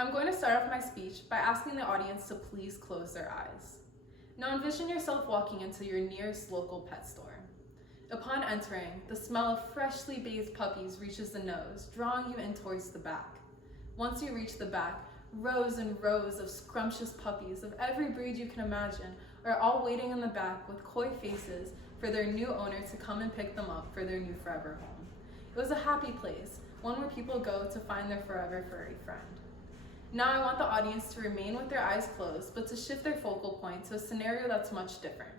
I'm going to start off my speech by asking the audience to please close their eyes. Now envision yourself walking into your nearest local pet store. Upon entering, the smell of freshly bathed puppies reaches the nose, drawing you in towards the back. Once you reach the back, rows and rows of scrumptious puppies of every breed you can imagine are all waiting in the back with coy faces for their new owner to come and pick them up for their new forever home. It was a happy place, one where people go to find their forever furry friend. Now I want the audience to remain with their eyes closed, but to shift their focal point to a scenario that's much different.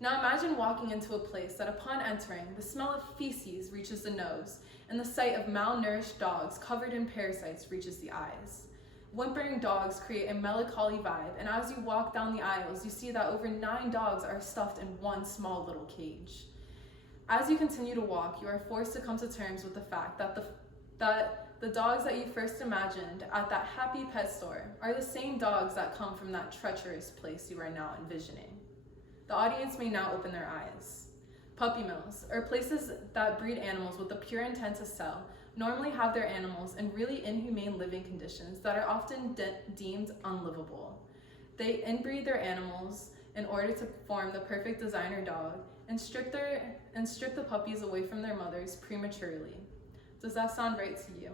Now imagine walking into a place that upon entering, the smell of feces reaches the nose, and the sight of malnourished dogs covered in parasites reaches the eyes. Whimpering dogs create a melancholy vibe, and as you walk down the aisles, you see that over 9 dogs are stuffed in one small little cage. As you continue to walk, you are forced to come to terms with the fact that the dogs that you first imagined at that happy pet store are the same dogs that come from that treacherous place you are now envisioning. The audience may now open their eyes. Puppy mills, or places that breed animals with the pure intent to sell, normally have their animals in really inhumane living conditions that are often deemed unlivable. They inbreed their animals in order to form the perfect designer dog and strip the puppies away from their mothers prematurely. Does that sound right to you?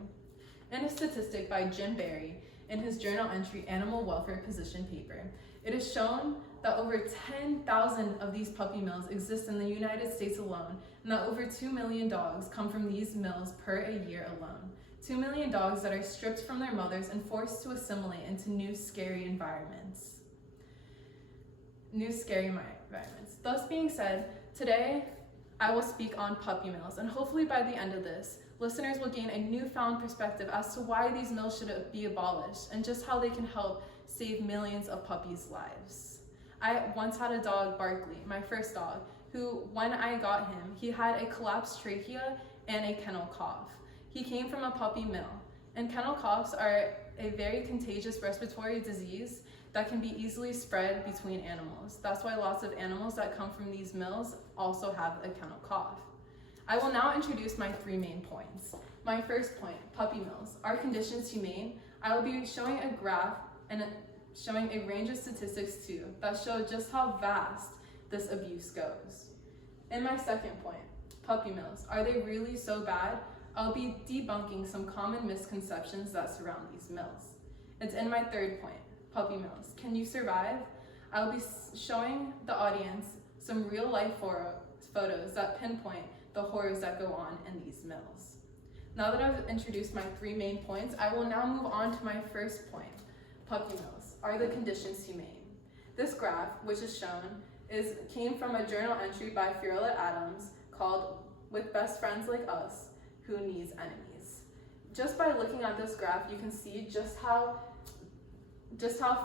In a statistic by Jim Barry in his journal entry Animal Welfare Position paper, it is shown that over 10,000 of these puppy mills exist in the United States alone, and that over 2 million dogs come from these mills per a year alone. 2 million dogs that are stripped from their mothers and forced to assimilate into new scary environments. Thus being said, today I will speak on puppy mills, and hopefully by the end of this, listeners will gain a newfound perspective as to why these mills should be abolished and just how they can help save millions of puppies' lives. I once had a dog, Barkley, my first dog, who, when I got him, he had a collapsed trachea and a kennel cough. He came from a puppy mill, and kennel coughs are a very contagious respiratory disease that can be easily spread between animals. That's why lots of animals that come from these mills also have a kennel cough. I will now introduce my 3 main points. My first point, puppy mills. Are conditions humane? I will be showing a graph and showing a range of statistics too that show just how vast this abuse goes. In my second point, puppy mills. Are they really so bad? I'll be debunking some common misconceptions that surround these mills. It's in my third point, puppy mills. Can you survive? I'll be showing the audience some real life photos that pinpoint the horrors that go on in these mills. Now that I've introduced my 3 main points, I will now move on to my first point, puppy mills. Are the conditions humane? This graph, which is shown, came from a journal entry by Fiorella Adams called With Best Friends Like Us, Who Needs Enemies? Just by looking at this graph, you can see just how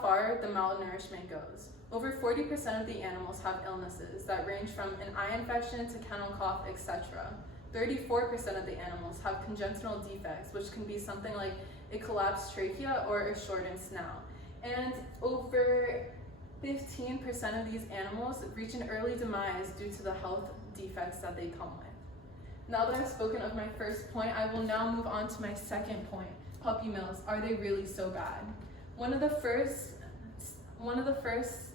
far the malnourishment goes. Over 40% of the animals have illnesses that range from an eye infection to kennel cough, etc. 34% of the animals have congenital defects, which can be something like a collapsed trachea or a shortened snout. And over 15% of these animals reach an early demise due to the health defects that they come with. Now that I've spoken of my first point, I will now move on to my second point, puppy mills. Are they really so bad? One of the first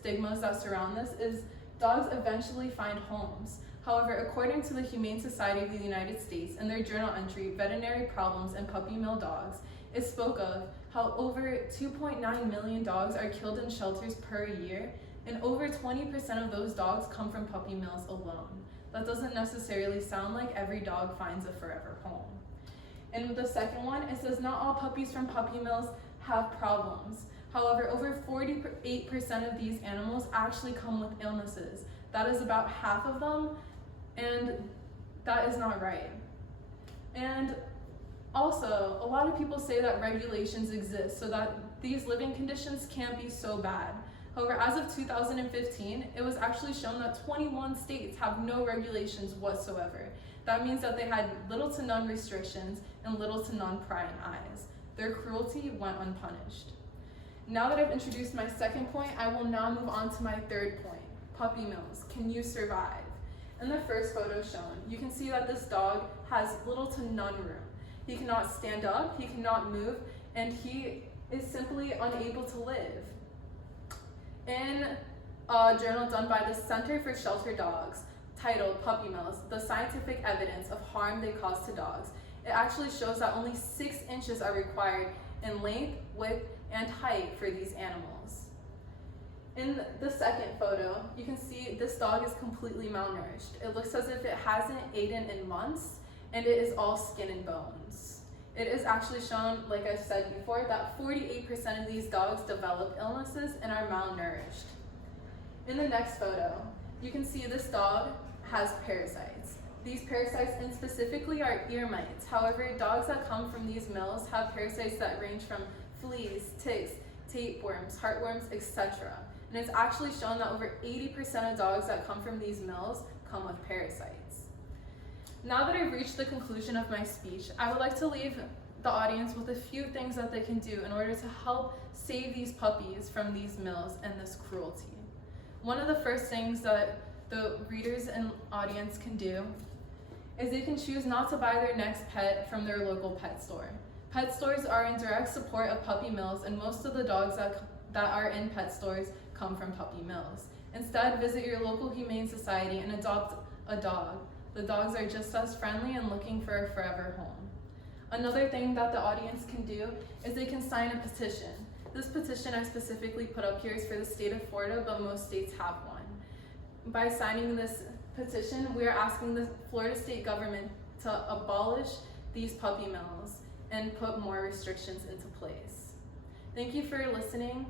stigmas that surround this is dogs eventually find homes. However, according to the Humane Society of the United States in their journal entry, Veterinary Problems in Puppy Mill Dogs, it spoke of how over 2.9 million dogs are killed in shelters per year, and over 20% of those dogs come from puppy mills alone. That doesn't necessarily sound like every dog finds a forever home. And the second one, it says not all puppies from puppy mills have problems. However, over 48% of these animals actually come with illnesses. That is about half of them, and that is not right. And also, a lot of people say that regulations exist so that these living conditions can't be so bad. However, as of 2015, it was actually shown that 21 states have no regulations whatsoever. That means that they had little to none restrictions and little to none prying eyes. Their cruelty went unpunished. Now that I've introduced my second point, I will now move on to my third point, puppy mills. Can you survive? In the first photo shown, you can see that this dog has little to none room. He cannot stand up, he cannot move, and he is simply unable to live. In a journal done by the Center for Shelter Dogs, titled Puppy Mills, the scientific evidence of harm they cause to dogs, it actually shows that only 6 inches are required in length, width, and height for these animals. In the second photo, you can see this dog is completely malnourished. It looks as if it hasn't eaten in months, and it is all skin and bones. It is actually shown, like I said before, that 48% of these dogs develop illnesses and are malnourished. In the next photo, you can see this dog has parasites. These parasites, and specifically, are ear mites. However, dogs that come from these mills have parasites that range from fleas, ticks, tapeworms, heartworms, etc. And it's actually shown that over 80% of dogs that come from these mills come with parasites. Now that I've reached the conclusion of my speech, I would like to leave the audience with a few things that they can do in order to help save these puppies from these mills and this cruelty. One of the first things that the readers and audience can do is they can choose not to buy their next pet from their local pet store. Pet stores are in direct support of puppy mills, and most of the dogs that are in pet stores come from puppy mills. Instead, visit your local humane society and adopt a dog. The dogs are just as friendly and looking for a forever home. Another thing that the audience can do is they can sign a petition. This petition I specifically put up here is for the state of Florida, but most states have one. By signing this petition, we are asking the Florida state government to abolish these puppy mills and put more restrictions into place. Thank you for listening.